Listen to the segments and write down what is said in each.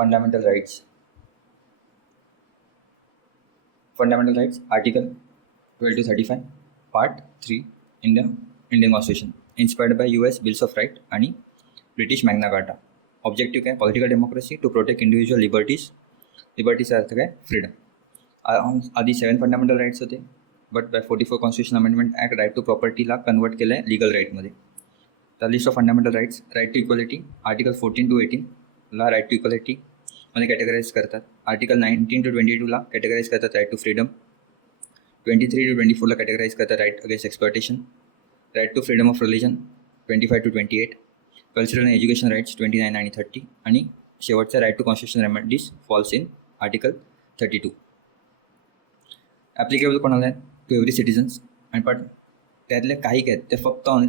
fundamental rights. Fundamental rights, Article 12 to 35, Part 3, Indian Indian Constitution, inspired by US Bills of right आणि British Magna Carta objective काय political democracy to protect individual liberties लिबर्टीचा अर्थ काय freedom आधी seven fundamental rights होते but by forty four constitution amendment act right to प्रॉपर्टीला convert केलं आहे legal राईटमध्ये तर list of fundamental rights right to equality article fourteen to एटीनला right to equality मध्ये categorise करतात. आर्टिकल नाईन्टीन टू ट्वेंटी टूला categorise करतात right to freedom twenty three to twenty फोरला categorise करतात right against exploitation right to freedom of religion twenty five to twenty eight cultural and education rights twenty nine आणि thirty आणि शेवटचा right to constitution remedies falls in article thirty two applicable कोणाला आहे to every citizens आणि पण त्यातल्या काही काय आहेत? ते फक्त on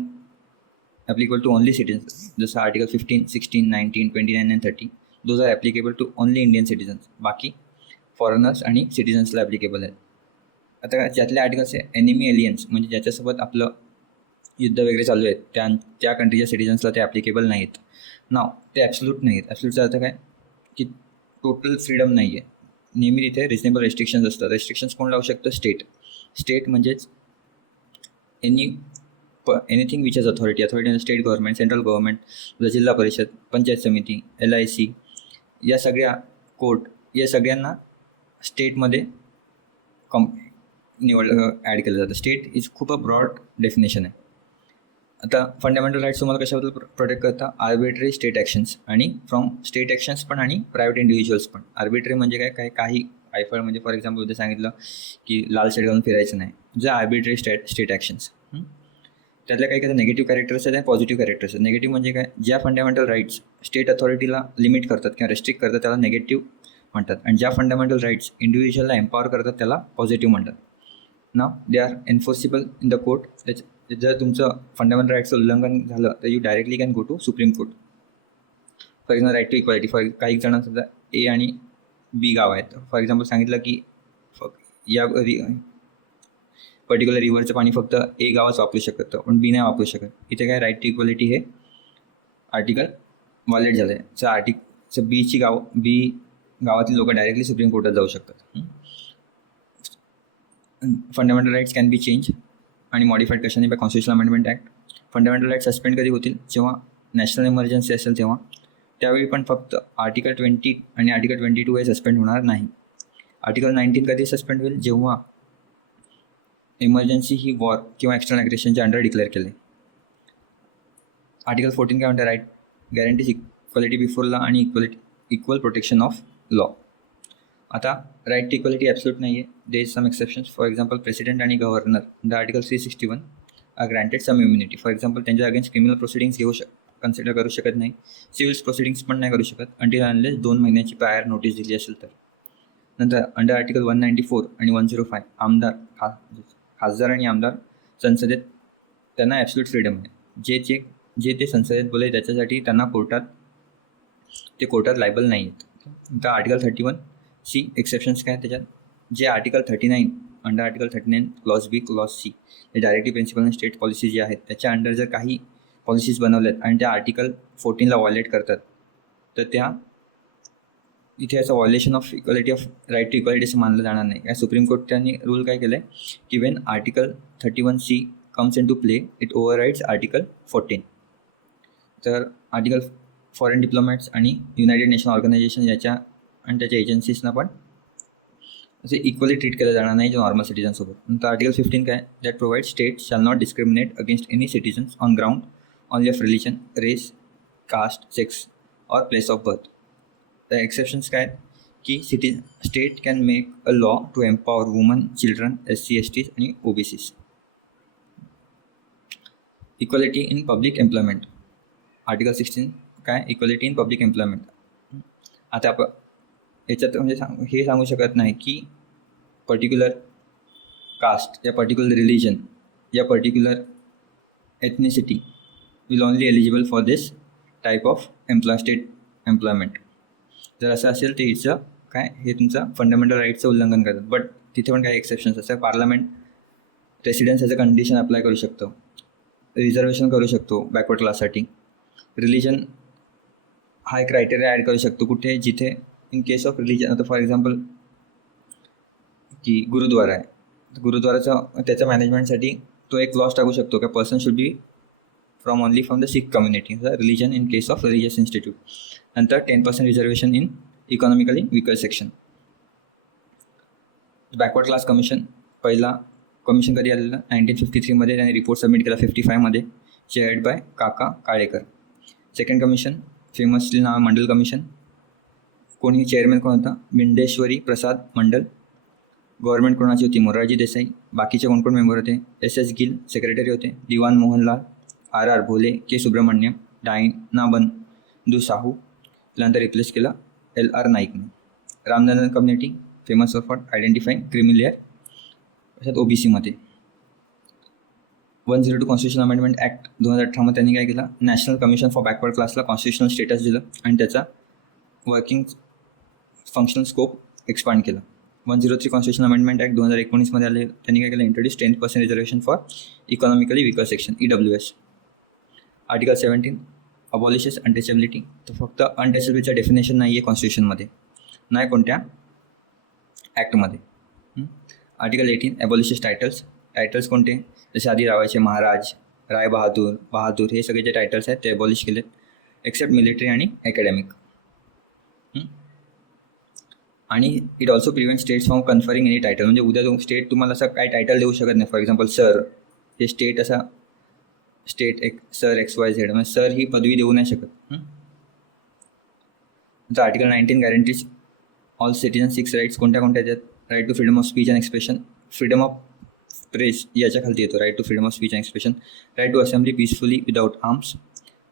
applicable to only citizens जसं article fifteen sixteen nineteen twenty nine and thirty those are applicable to only Indian citizens बाकी फॉरेनर्स आणि सिटिझन्सला ॲप्लिकेबल आहेत. आता ज्यातले आर्टिकल्स आहे एनिमी एलियन्स म्हणजे ज्याच्यासोबत आपलं युद्ध वगैरे चालू आहेत त्या त्या कंट्रीच्या सिटिझन्सला ते ॲप्लिकेबल नाहीत. नाव ते ॲब्सल्यूट नाहीत. ॲब्सल्यूटचा अर्थ काय? की टोटल फ्रीडम नाही आहे नेहमी तिथे रिजनेबल रेस्ट्रिक्शन्स असतात. रेस्ट्रिक्शन्स कोण लावू शकतं? स्टेट स्टेट म्हणजेच एनी प anything which is authority authority state government central government Zilla Parishad panchayat समिती एल आय सी या सगळ्या कोर्ट या सगळ्यांना स्टेटमध्ये कम निवड ॲड केलं जातं. स्टेट इज खूप अ ब्रॉड डेफिनेशन आहे. आता फंडामेंटल राईट्स तुम्हाला कशाबद्दल प्रोटेक्ट करता? आर्बिट्री स्टेट ॲक्शन्स आणि फ्रॉम स्टेट ॲक्शन्स पण आणि प्रायव्हेट इंडिव्हिज्युअल्स पण. आर्बिट्री म्हणजे काय? काय काही आयफळ म्हणजे फॉर एक्झाम्पल उद्या सांगितलं की लाल शेड घालून फिरायचं नाही. जे आर्बिट्री स्टेट स्टेट ॲक्शन्स त्यातल्या काही काही नेगेटिव्ह कॅरेक्टर्स आहेत आणि पॉझिटिव्ह कॅरेक्टर्स आहेत. नेगेटिव्ह म्हणजे काय? ज्या फंडामेंटल राईट्स स्टेट अथॉरिटीला लिमिट करतात किंवा रेस्ट्रिक्ट करतात त्याला नेगेटिव्ह म्हणतात. आणि ज्या फंडामेंटल राईट्स इंडिव्हिज्युअलला एम्पॉवर करतात त्याला पॉझिटिव्ह म्हणतात. ना they are enforceable in the court जर तुमचं फंडामेंटल राईट्सचं उल्लंघन झालं तर you directly can go to supreme court for example right to equality for काही जणांचा ए आणि बी गाव आहेत. फॉर एक्झाम्पल सांगितलं की या पर्टिक्युलर रिव्हरचं पाणी फक्त ए गावच वापरू शकतं पण बी नाही वापरू शकत. इथे काय राईट टू इक्वालिटी हे आर्टिकल व्हॉलेट झालं आहे सर आर्टिक बीची गाव बी गावातील लोक डायरेक्टली सुप्रीम कोर्टात जाऊ शकतात. Fundamental rights can be change आणि मॉडिफाईड कशाने? By constitutional amendment act fundamental right suspend कधी होतील? जेव्हा नॅशनल इमर्जन्सी असेल तेव्हा. त्यावेळी पण फक्त आर्टिकल ट्वेंटी आणि आर्टिकल ट्वेंटी टू हे सस्पेंड होणार नाही. आर्टिकल नाईन्टीन कधी सस्पेंड होईल? जेव्हा इमर्जन्सी ही वॉर किंवा एक्स्टर्नल ॲग्रेशनच्या अंडर डिक्लेअर केले. आर्टिकल फोर्टीन काय under right guarantees equality before law आणि equality equal protection of law आता राईट टू इक्वालिटी ॲब्सोल्यूट नाही आहे there is some exceptions for example president आणि governor the article three sixty one are granted some immunity for example त्यांच्या against criminal proceedings घेऊ शक consider करू शकत नाही. सिव्हिल्स प्रोसिडिंग्स पण नाही करू शकत. अंटील अनलेस दोन महिन्याची प्रायर नोटीस दिली असेल तर. नंतर under article one ninety four आणि वन झिरो फाय आमदार खा खासदार आणि आमदार संसदेत त्यांना ॲब्सल्यूट फ्रीडम आहे. जे जे जे ते संसदेत बोले त्याच्यासाठी त्यांना कोर्टात ते कोर्टात लायबल नाही आहेत. तर article thirty one C exceptions काय त्याच्यात? जे article thirty nine under article thirty nine clause B clause C हे डायरेक्टिव्ह प्रिन्सिपल आणि स्टेट पॉलिसी जे आहेत त्याच्या अंडर जर काही पॉलिसीज बनवल्यात आणि त्या आर्टिकल फोर्टीनला व्हायलेट करतात तर त्या इथे असं violation of equality of right to equality असं मानलं जाणार नाही. या सुप्रीम कोर्ट त्यांनी रूल काय केलं आहे की when article thirty one C comes into play it overrides article fourteen तर आर्टिकल फॉरेन डिप्लोमॅट्स आणि युनायटेड नेशन ऑर्गनायझेशन याच्या आणि त्याच्या एजन्सीजना पण असे इक्वली ट्रीट केलं जाणार नाही जे नॉर्मल सिटीजनसोबत नंतर आर्टिकल फिफ्टीन काय? That provide state shall not discriminate against any citizens on ground on of religion race caste sex or place of birth तर एक्सेप्शन्स काय? की city state can make a law to empower woman children S C S Ts आणि O B Cs equality in public employment article sixteen काय? Equality in public employment आता आपण याच्यात म्हणजे सांग, हे सांगू शकत नाही की पर्टिक्युलर कास्ट या पर्टिक्युलर रिलिजन या particular ethnicity will only eligible for this type of employ state employment जर असं असेल तर हिचं काय हे तुमचं फंडामेंटल राईटचं उल्लंघन करतात. बट तिथे पण काही एक्सेप्शन्स असतात. Parliament residence as a condition apply करू शकतो. रिझर्वेशन करू शकतो बॅकवर्ड क्लाससाठी रिलिजन हा एक क्रायटेरिया ॲड करू शकतो कुठे जिथे इन केस ऑफ रिलिजन आता फॉर एक्झाम्पल की गुरुद्वारा आहे. गुरुद्वाराचं गुरुद्वाराचा त्याच्या मॅनेजमेंटसाठी तो एक लॉस टाकू शकतो. का person should be from only from the Sikh community the religion in case of religious institute नंतर ten percent reservation in economically weaker section backward class commission पहिला कमिशन कधी आलेलं? नाईन्टीन फिफ्टी थ्रीमध्ये त्याने रिपोर्ट सबमिट केला fifty फायमध्ये chaired by Kaka Kalelkar. Second commission famously now Mandal commission कोणी chairman कोण होता? बिंडेश्वरी प्रसाद मंडल. गव्हर्नमेंट कोणाची होती? मोरारजी देसाई. बाकीचे कोण कोण मेंबर होते? एस एस गिल सेक्रेटरी होते. Diwan Mohanlal. R R Bhole K Subramaniam डायनाबन Bandhu Sahu त्यानंतर रिप्लेस केलं L R नाईकने Ramanandan community famous for identifying creamy layer अशात ओ बी सीमध्ये one zero two constitution amendment act दोन हजार अठरामध्ये त्यांनी काय केलं? नॅशनल कमिशन फॉर बॅकवर्ड क्लासला कॉन्स्टिट्युशनल स्टेटस दिलं आणि त्याचा वर्किंग फंक्शनल स्कोप एक्सपांड केला. One zero three constitution amendment act दोन हजार एकोणीसमध्ये आले. त्यांनी काय केलं? Introduce ten percent reservation for economically weaker section E W S article seventeen abolishes untouchability तर फक्त अनटचेबिलिटीचं डेफिनेशन नाही आहे कॉन्स्टिट्युशनमध्ये नाही कोणत्या? ॲक्टमध्ये article eighteen abolishes titles titles कोणते? जसे आधी रावायचे महाराज राय बहादूर बहादूर हे सगळे जे टायटल्स आहेत ते ॲबॉलिश केलेत. एक्सेप्ट मिलिटरी आणि अकॅडमिक आणि it also prevent states from conferring any title म्हणजे उद्या तो स्टेट तुम्हाला असं काय टायटल देऊ शकत नाही. फॉर एक्झाम्पल सर हे स्टेट असा स्टेट एक सर एक्स वाय झेड म्हणजे सर ही पदवी देऊ नाही शकत. तर article nineteen guarantees all citizen six rights कोणत्या कोणत्या आहेत right to freedom of speech and expression freedom of press याच्या खाली येतो. Right to freedom of speech and expression right to assembly peacefully without arms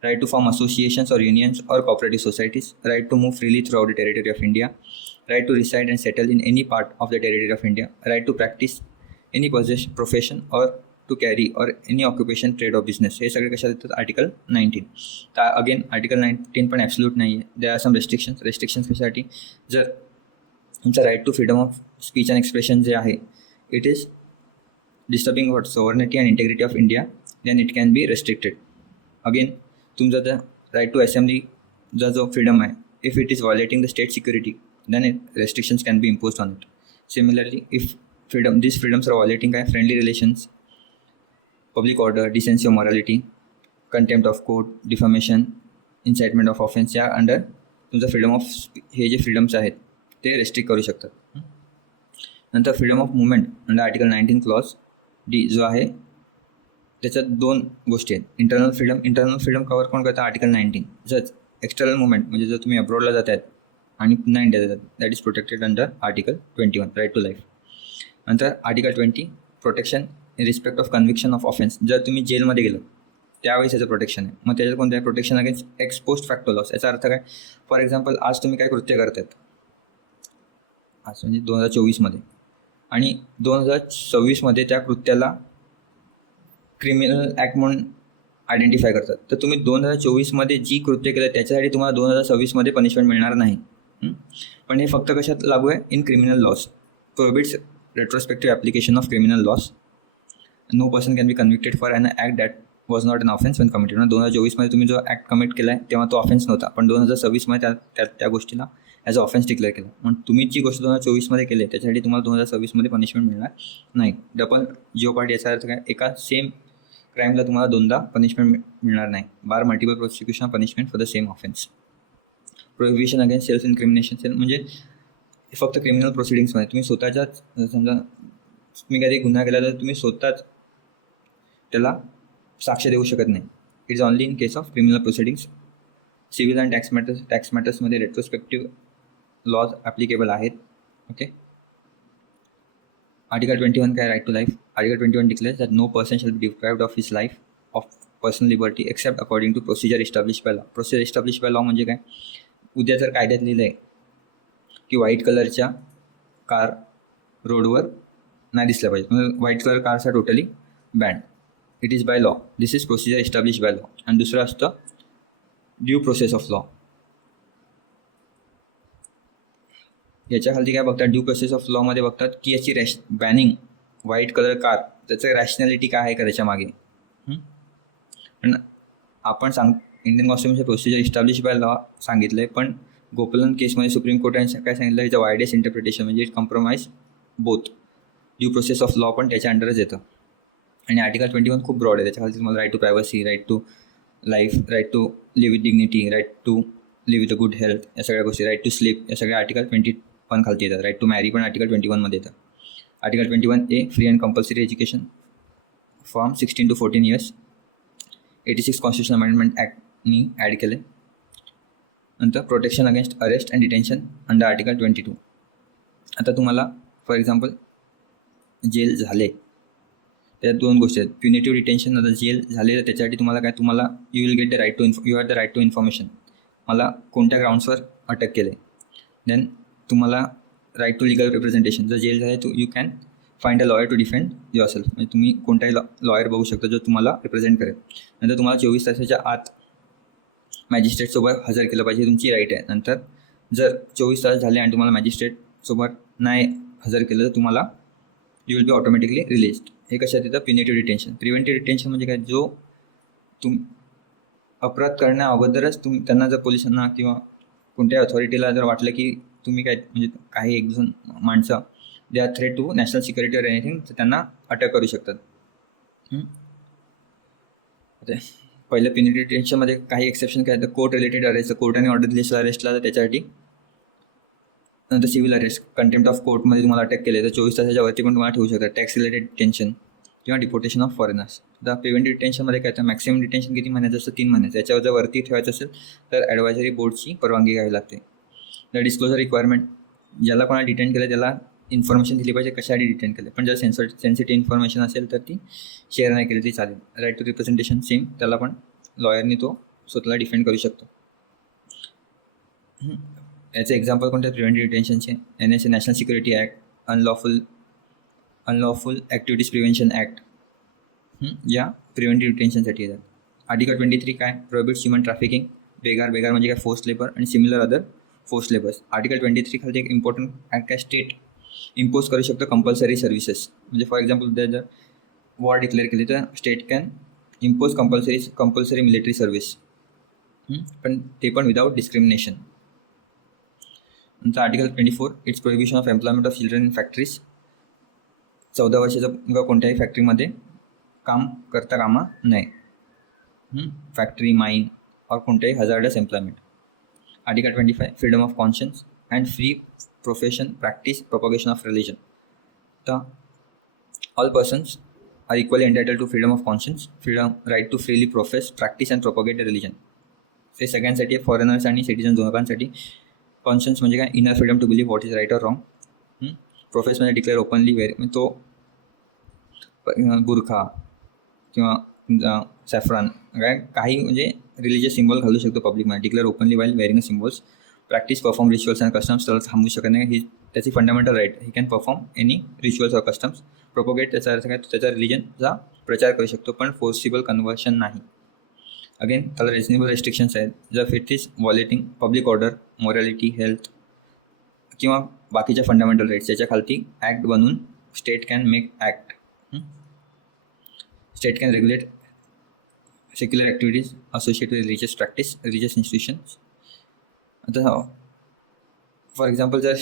right to form associations or unions or cooperative societies right to move freely throughout the territory of India right to reside and settle in any part of the territory of India right to practise any पोझेश profession or to carry or any occupation trade of business हे सगळे कशात येतात? Article nineteen तर again article nineteen पण absolute नाही आहे they are some restrictions restrictions कशासाठी? जर तुमचा right to freedom of speech and expression जे आहे it is disturbing what sovereignty and integrity of India then it can be restricted again तुमचा त्या राईट टू असेंब्लीचा जो फ्रीडम आहे if it is violating the state security then it restrictions can be impose on it similarly if freedom this freedoms are violating काय friendly relations public order decency of morality contempt of court defamation incitement of offence या under तुमचं freedom of हे जे freedoms आहेत ते restrict करू शकतात. नंतर freedom of movement under article nineteen clause D जो आहे त्याच्यात दोन गोष्टी आहेत. Internal freedom internal freedom cover कोण करतं? आर्टिकल नाईन्टीन जर एक्सटर्नल मुवमेंट म्हणजे जर तुम्ही अब्रॉडला जात आहेत आणि पुन्हा इंडियात जातात that is protected under article twenty one right to life नंतर article twenty protection in respect of conviction of offence जर तुम्ही जेलमध्ये गेलं त्यावेळेस याचं प्रोटेक्शन आहे. मग त्याच्यात कोणतं आहे protection against ex post facto laws याचा अर्थ काय? फॉर एक्झाम्पल आज तुम्ही काय कृत्य करतात आज म्हणजे दोन हजार चोवीसमध्ये. आणि दोन हजार सव्वीसमध्ये त्या कृत्याला क्रिमिनल ॲक्ट म्हणून आयडेंटिफाय करतात. तर तुम्ही दोन हजार चोवीसमध्ये जी कृत्य केलं त्याच्यासाठी तुम्हाला दोन हजार सव्वीसमध्ये पनिशमेंट मिळणार नाही. पण हे फक्त कशात लागू आहे? In criminal laws prohibits retrospective application of criminal laws no person can be convicted for an act that was not an offence when committed दोन हजार चोवीसमध्ये तुम्ही जो ॲक्ट कमिट केला आहे तेव्हा तो ऑफेन्स नव्हता. पण दोन हजार सव्वीसमध्ये त्या त्या त्या गोष्टीला ॲज अ ऑफेन्स डिक्लेअर केला. पण तुम्ही जी गोष्ट दोन हजार चोवीसमध्ये केली आहे त्याच्यासाठी तुम्हाला दोन हजार सव्वीसमध्ये पनिशमेंट मिळणार नाही. डबल जिओ पार्ट याचा अर्थ काय? एका सेम क्राईमला तुम्हाला दोनदा पनिशमेंट मिळणार नाही. Bar multiple prosecution punishment for the same offence prohibition against self incrimination sale म्हणजे फक्त क्रिमिनल प्रोसिडिंग्समध्ये तुम्ही स्वतःच्याच समजा तुम्ही काही गुन्हा केला तर तुम्ही स्वतःच त्याला साक्ष देऊ शकत नाही. It's only in case of criminal proceedings civil and tax matters tax मॅटर्समध्ये retrospective laws applicable आहेत. ओके आर्टिकल ट्वेंटी वन काय right to life article twenty one declares that no person shall be deprived of his life of personal liberty except according to procedure establish by law procedure establish by law म्हणजे काय? उद्या जर कायद्यात लिहिलं आहे की white कलरच्या car रोडवर नाही दिसल्या पाहिजे. म्हणजे white colour cars are totally banned it is by law this is procedure establish by law आणि दुसरं असतं ड्यू प्रोसेस ऑफ लॉ याच्याखाली काय बघतात? ड्यू प्रोसेस ऑफ लॉमध्ये बघतात की याची rash banning white colour car त्याचं रॅशनॅलिटी काय आहे का त्याच्यामागे पण आपण सांग Indian constitution procedure establish by law सांगितलं आहे पण गोपलन केसमध्ये सुप्रीम कोर्टाने काय सांगितलं इथं वायडेस्ट इंटरप्रिटेशन म्हणजे it compromise both due process of law पण त्याच्या अंडरच येतं. आणि आर्टिकल ट्वेंटी वन खूप ब्रॉड आहे. त्याच्याखाली तुम्हाला right to privacy right to life right to live with dignity right to live with a good health या सगळ्या गोष्टी राईट टू स्लीप या सगळ्या आर्टिकल ट्वेंटी वन खालती येतात. राईट टू मॅरी पण आर्टिकल ट्वेंटी वनमध्ये येतात. Article twenty one A free and compulsory education from sixteen to fourteen years eighty six constitution amendment ॲक्टनी add केले नंतर protection against arrest and detention under article twenty two आता तुम्हाला for example jail झाले. त्या दोन गोष्टी आहेत. प्युनेटिव्ह डिटेन्शन आता जेल झालेलं तर त्याच्यासाठी तुम्हाला काय तुम्हाला you will get the right to इन्फ you have the right to information मला कोणत्या ग्राउंड्सवर अटक केले देन तुम्हाला राईट टू लिगल रिप्रेझेंटेशन जर जेल झाले तू you can find a lawyer to defend yourself म्हणजे तुम्ही कोणताही लॉ लॉयर बघू शकता जो तुम्हाला रिप्रेझेंट करेल. नंतर तुम्हाला चोवीस तासाच्या आत मॅजिस्ट्रेटसोबत हजर केलं पाहिजे तुमची राईट आहे. नंतर जर चोवीस तास झाले आणि तुम्हाला मॅजिस्ट्रेटसोबत नाही हजर केलं तर तुम्हाला you will be automatically release हे कशात येतं प्युनेटिव्ह डिटेन्शन प्रिव्हेंटिव्ह डिटेन्शन म्हणजे काय? जो तुम अपराध करण्या अगोदरच तुम त्यांना जर पोलिसांना किंवा कोणत्याही अथॉरिटीला जर वाटलं की तुम्ही काय म्हणजे काही एक दोन माणसं they are threat to national security or anything तर त्यांना अटक करू शकतात. पहिलं प्युनिटी डिटेन्शनमध्ये काही एक्सेप्शन काय तर कोर्ट रिलेटेड अरेस्ट कोर्टाने ऑर्डर दिली अरेस्टला तर त्याच्यासाठी नंतर सिव्हिल अरेस्ट कंटेम्प्ट ऑफ कोर्टमध्ये तुम्हाला अटॅक केले तर चोवीस तासाच्या वरती पण तुम्हाला ठेवू शकतात टॅक्स रिलेटेड टेन्शन किंवा डिपोटेशन ऑफ फॉरेनर्स आता पेमेंट डिटेन्शनमध्ये काय तर मॅक्सिमम डिटेन्शन किती महिन्याचं असतं? तीन महिन्याचं. याच्यावर जर वरती ठेवायचं असेल तर ॲडवायझरी बोर्डची परवानगी घ्यावी लागते. द डिस्क्लोजर रिक्वायरमेंट ज्याला कोणाला डिटेन केलं त्याला इन्फॉर्मेशन दिली पाहिजे कशासाठी डिटेन केलं. पण जर सेन्सर सेन्सिटिव्ह इन्फॉर्मेशन असेल तर ती शेअर नाही केली ती चालेल. राईट टू रिप्रेझेंटेशन सेम त्याला पण लॉयरनी तो स्वतःला डिफेंड करू शकतो. याचे एक्झाम्पल कोणते? Preventive डिटेन्शनचे N S A national security act unlawful unlawful activities prevention act या प्रिव्हेंटिव्ह डिटेन्शनसाठी येतात. आर्टिकल ट्वेंटी थ्री काय? प्रोहिबिट्स ह्युमन ट्रॅफिकिंग बेगार बेगार म्हणजे काय? फोर्स लेबर आणि similar other force labours article twenty three खाली एक इम्पॉर्टंट ॲक्ट काय? स्टेट इम्पोज करू शकतो कंपल्सरी सर्व्हिसेस म्हणजे फॉर एक्झाम्पल उद्या जर वॉर डिक्लेअर केली तर state can impose compulsory compulsory military service पण ते पण विदाउट डिस्क्रिमिनेशन नंतर article twenty four it's prohibition of employment of children in factories चौदा वर्षाचा मुलगा कोणत्याही फॅक्टरीमध्ये काम करता कामा नाही फॅक्टरी माईन और कोणत्याही hazardous employment article twenty five freedom of conscience and free profession practice propagation of religion तर all persons are equally entitled to freedom of conscience freedom right to freely profess practise and propagate religion ते सगळ्यांसाठी foreigners आणि citizen दोघांसाठी conscience म्हणजे काय? Inner freedom to believe what is right or wrong profess म्हणजे declare openly वेर तो प- बुरखा किंवा सॅफ्रॉन काय? काही म्हणजे रिलिजियस सिम्बॉल घालू शकतो पब्लिकमध्ये declare openly while wearing a symbols practice perform rituals and customs त्याला थांबू शकत नाही. ही त्याची fundamental right he can perform any rituals or customs propagate त्याचा अर्थ काय? तो त्याच्या रिलिजनचा प्रचार करू शकतो, पण फोर्सिबल कन्व्हर्शन नाही. अगेन त्याला रिजनेबल रेस्ट्रिक्शन्स आहेत. जर if it is violating public order morality health किंवा बाकीच्या फंडामेंटल राईट्स याच्या खालती ॲक्ट बनवून state can make act state can regulate secular activities associate with religious practice religious institutions आता फॉर एक्झाम्पल जर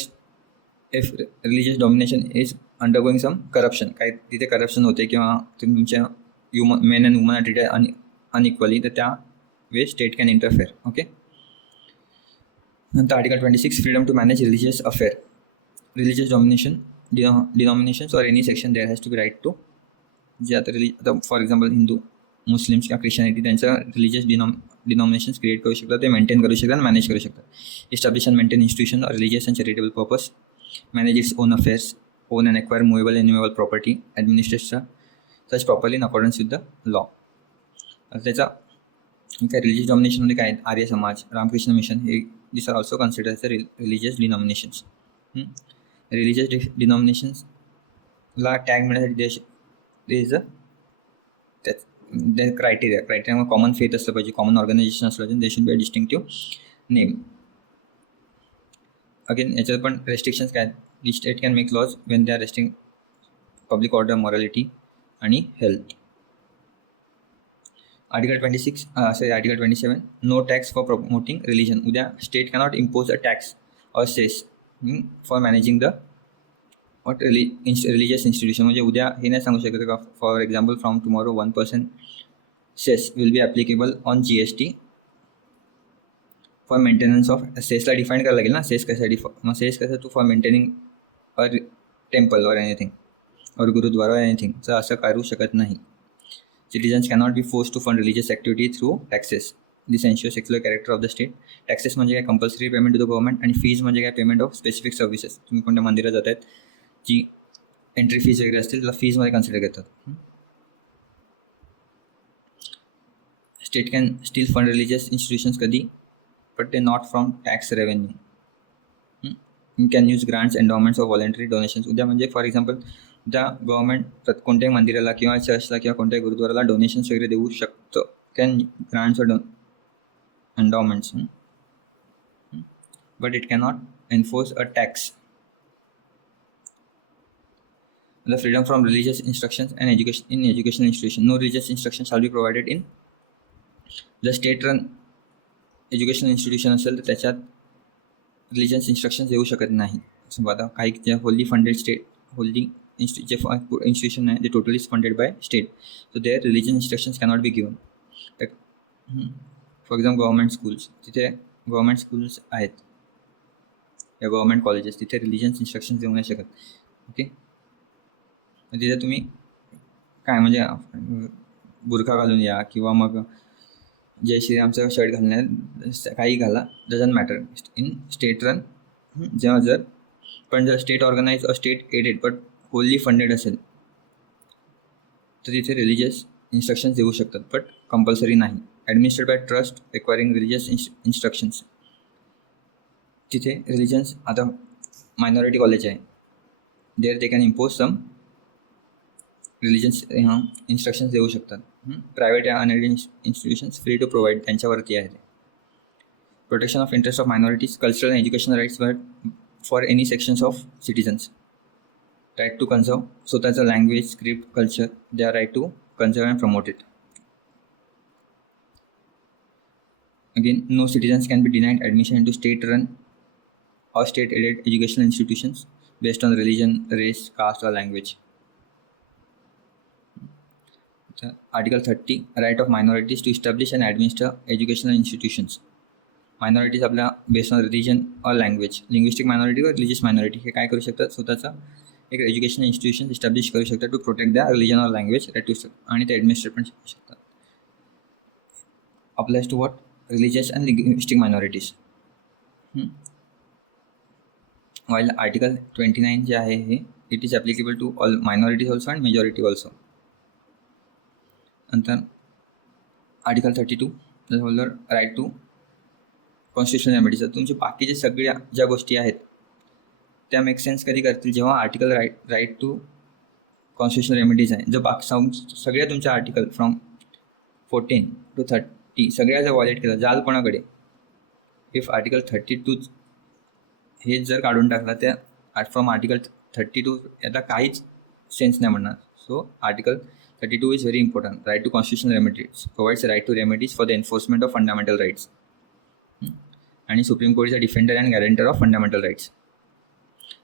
if religious domination is undergoing some corruption काही तिथे corruption होते किंवा तुम्ही तुमच्या human men and woman are treated an unequally तर त्या way state can interfere okay नंतर article twenty six freedom to manage religious affair religious domination denominations or any section there has to be right to जे आता रिली आता for example Hindu Muslims किंवा Christianity त्यांच्या religious डिनॉम डिनॉमिनेशन्स क्रिएट करू शकतात ते मेंटेन करू शकतात मॅनेज करू शकतात establish and maintain institution or religious and charitable purpose manage its own affairs own and acquire movable and movable property ॲडमिनिस्ट्रेटचा such properly in accordance with the law त्याचा काय religious डॉमिनेशनमध्ये काय आहेत आर्य समाज रामकृष्ण मिशन हे this are also consider the religious denominations religious डिनॉमिनेशन्सला tag मिळण्यासाठी देश is a त्याच criteria criteria common faith असलं पाहिजे कॉमन ऑर्गनायझेशन असलं पाहिजे they should be a distinctive name again याच्यात पण रेस्ट्रिक्शन्स काय आहेत the state can make laws when they are resting public order morality आणि health article twenty six sorry article twenty seven no tax for promoting religion उद्या state cannot impose a tax or cess for managing the what रिली इन्स religious institution म्हणजे उद्या हे नाही सांगू शकत का for example from tomorrow one percent cess will be applicable on G S T for maintenance of सेसला define करायला लागेल ना सेस कशासाठी मग सेस कसं तू for maintaining uh temple or anything or gurdwara anything तर असं करू शकत नाही citizens cannot be force to fund religious activity through taxes this ensure secular character of the state taxes म्हणजे काय? Compulsory payment to the government आणि fees म्हणजे काय? पेमेंट ऑफ स्पेसिफिक सर्व्हिसेस तुम्ही कोणत्या मंदिरात जात आहेत जी एंट्री फीज वगैरे असतील त्याला फीजमध्ये कन्सिडर करतात. State can still fund religious institutions कधी? बट ते not from tax revenue you can use grants endowments of voluntary donations उद्या म्हणजे फॉर एक्झाम्पल ज्या गव्हर्मेंट कोणत्याही मंदिराला किंवा चर्चला किंवा कोणत्याही गुरुद्वाराला डोनेशन्स वगैरे देऊ शकतं. Can grants do endowments but it cannot enforce a tax the freedom from religious instructions and education in educational institution. No religious instruction shall be provided in the state run educational institution असेल तर त्याच्यात religions instructions येऊ शकत नाही. समजा काही wholly funded state होल्ली इन्स्टि जे institution आहे ते totally is funded by state so there religion instructions cannot be given for example government schools तिथे गव्हर्मेंट स्कूल्स आहेत या गव्हर्मेंट कॉलेजेस तिथे रिलिजन्स इन्स्ट्रक्शन्स देऊ नाही शकत ओके तिथे तुम्ही काय म्हणजे बुरखा घालून या किंवा मग जय श्रीरामचं शर्ट घालण्यात काही घाला doesn't matter in state run जेव्हा जर पण जर state organise a state aided but wholly funded असेल तर तिथे रिलिजियस इन्स्ट्रक्शन्स देऊ शकतात बट कंपल्सरी नाही. Administered by trust requiring religious ins instructions तिथे रिलिजन्स आता मायनॉरिटी कॉलेज आहे. There they can impose some religions instructions देऊ शकतात. प्रायव्हेट या इन्स्टिट्यूशन्स फ्री टू प्रोव्हाइड त्यांच्यावरती आहे ते. Protection of interest of minorities cultural education rights but for any sections of citizens right to conserve स्वतःचं language script culture they are right to conserve and promote it again no citizens can be denied admission into state run or state aided educational institutions based on religion, race, caste, or language. So, Article 30 Right of minorities to establish and administer educational institutions. Minorities आपल्या based on religion or language linguistic minority व religious minority हे काय करू शकतात स्वतःचा एक educational institution establish करू शकतात to protect the religion or language to आणि ते ॲडमिनिस्ट्रेट पण करू शकतात applies to what religious and linguistic minorities while article twenty nine जे आहे हे it is applicable to all minorities also and majority also नंतर article thirty two the holder right to constitutional remedies तुमचे बाकीचे सगळ्या ज्या गोष्टी आहेत त्या मेक सेन्स कधी करतील? जेव्हा article right right to constitutional remedies आहे. जर बाक सगळ्या तुमच्या article from fourteen to thirty सगळ्या जर वॉलेट केलं जाल कोणाकडे? इफ आर्टिकल थर्टी टू हे जर काढून टाकलं त्या फ्रॉम आर्टिकल थर्टी टू याला काहीच सेन्स नाही म्हणणार. So article thirty two is very important right to constitutional remedies provides right to remedies for the enforcement of fundamental rights आणि supreme court is a defender and guarantor of fundamental rights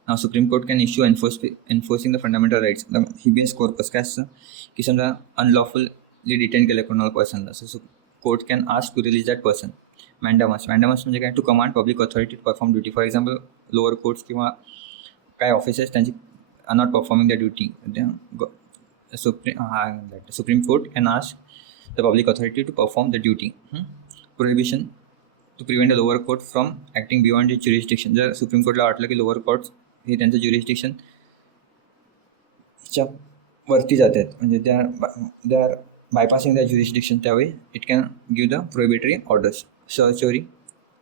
now supreme court can issue enforce enforcing the fundamental rights habeas corpus काय असतं की समजा unlawfully detain केलं कोणाला पर्सनला so court can ask to release that person mandamus mandamus म्हणजे काय? To command public authority to perform duty for example lower courts किंवा काय ऑफिसेस त्यांची are not performing the duty supreme हा supreme court can ask the public authority to perform the duty prohibition to prevent the lower court from acting beyond the jurisdiction जर supreme कोर्टला वाटलं की lower courts हे त्यांचं ज्युरिस्टिक्शनच्या वरती जात आहेत. म्हणजे त्या they are bypassing the jurisdiction त्यावेळी it can give the prohibitory orders certiorari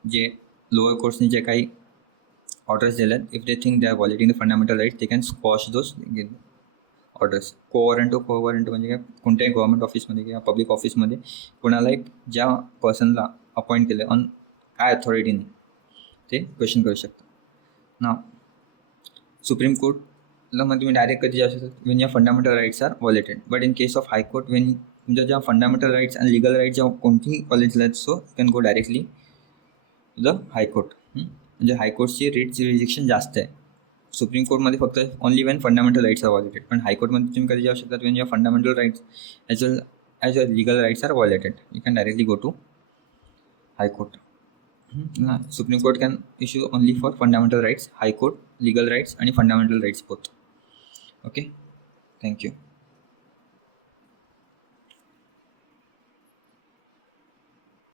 जे लोअर कोर्ट्सने जे काही ऑर्डर्स दिले आहेत if they think they are violating the fundamental right they can quash those orders quo warranto quo warranto म्हणजे काय? कोणत्याही गव्हर्मेंट ऑफिसमध्ये किंवा पब्लिक ऑफिसमध्ये कोणालाही ज्या पर्सनला अपॉइंट केलं ऑन काय अथॉरिटीने ते क्वेश्चन करू शकतात. ना सुप्रीम कोर्ट मग तुम्ही डायरेक्ट कधी जाऊ शकता वेन या fundamental rights are violated but in case of high court when तुमच्या ज्या फंडामेंटल राईट्स आणि लिगल राईट्स ज्या कोणतीही कॉलेजला आहेत so can go directly to the high court म्हणजे हायकोर्टची रेट रिजेक्शन जास्त आहे. सुप्रीम कोर्टमध्ये फक्त only when fundamental rights are violated पण हायकोर्टमध्ये तुम्ही कधी जाऊ शकता when your fundamental rights as well as well legal rights are violated you can directly go to high court ना supreme court can issue only for fundamental rights high court legal rights आणि fundamental rights both okay thank you